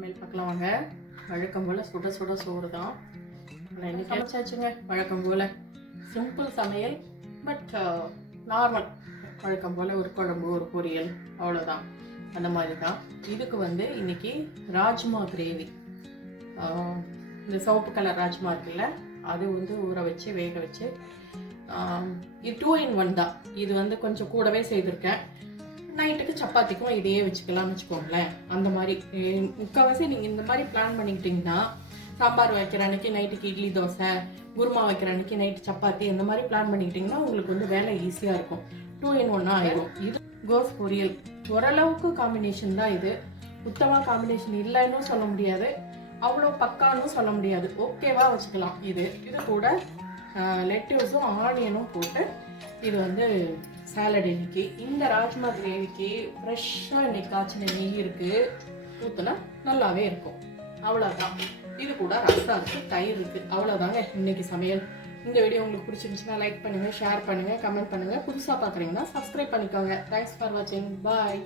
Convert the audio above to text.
சமையல் பார்க்கலாம் வாங்க. வழக்கம் போல் சுட சுட சோறு தான். ஆனால் இன்னைக்கு சமைச்சாச்சுங்க. வழக்கம் போல் சிம்பிள் சமையல், பட் நார்மல். வழக்கம் போல் ஒரு குழம்பு, ஒரு பொரியல், அவ்வளோதான். அந்த மாதிரி தான். இதுக்கு வந்து இன்னைக்கு ராஜ்மா கிரேவி, இந்த சிவப்பு கலர் ராஜ்மா இருக்குல்ல, அது வந்து ஊற வச்சு வேக வச்சு, இது 2 in 1 தான். இது வந்து கொஞ்சம் கூடவே செய்திருக்கேன். நைட்டுக்கு சப்பாத்திக்கும் இதையே வச்சுக்கலாம்னு வச்சுக்கோங்களேன். அந்த மாதிரி முக்கால்வாசி நீங்கள் இந்த மாதிரி பிளான் பண்ணிக்கிட்டிங்கன்னா, சாம்பார் வைக்கிற அன்னைக்கு நைட்டுக்கு இட்லி தோசை, குருமா வைக்கிற அன்னைக்கு நைட்டு சப்பாத்தி, இந்த மாதிரி பிளான் பண்ணிக்கிட்டிங்கன்னா உங்களுக்கு வந்து வேலை ஈஸியாக இருக்கும். 2 in 1 ஆகிடும். இது கோஸ் பொரியல் ஓரளவுக்கு காம்பினேஷன் தான். இது உத்தம காம்பினேஷன் இல்லைன்னு சொல்ல முடியாது, அவ்வளோ பக்கான்னு சொல்ல முடியாது, ஓகேவா வச்சுக்கலாம். இது கூட லெட்யூஸும் ஆனியனும் போட்டு இது வந்து சாலட். இன்னைக்கு இந்த ராஜ்மா கிரேவிக்கு ஃப்ரெஷ்ஷாக இன்னைக்கு காய்ச்சின நெய் இருக்குது, ஊற்றுனா நல்லாவே இருக்கும். அவ்வளோதான். இது கூட ரசம் இருக்குது, தயிர் இருக்குது, அவ்வளோதாங்க இன்னைக்கு சமையல். இந்த வீடியோ உங்களுக்கு பிடிச்சிருந்துச்சுன்னா லைக் பண்ணுங்கள், ஷேர் பண்ணுங்கள், கமெண்ட் பண்ணுங்கள். புதுசாக பார்க்குறீங்கன்னா சப்ஸ்கிரைப் பண்ணிக்கோங்க. தேங்க்ஸ் ஃபார் வாட்சிங். பாய்.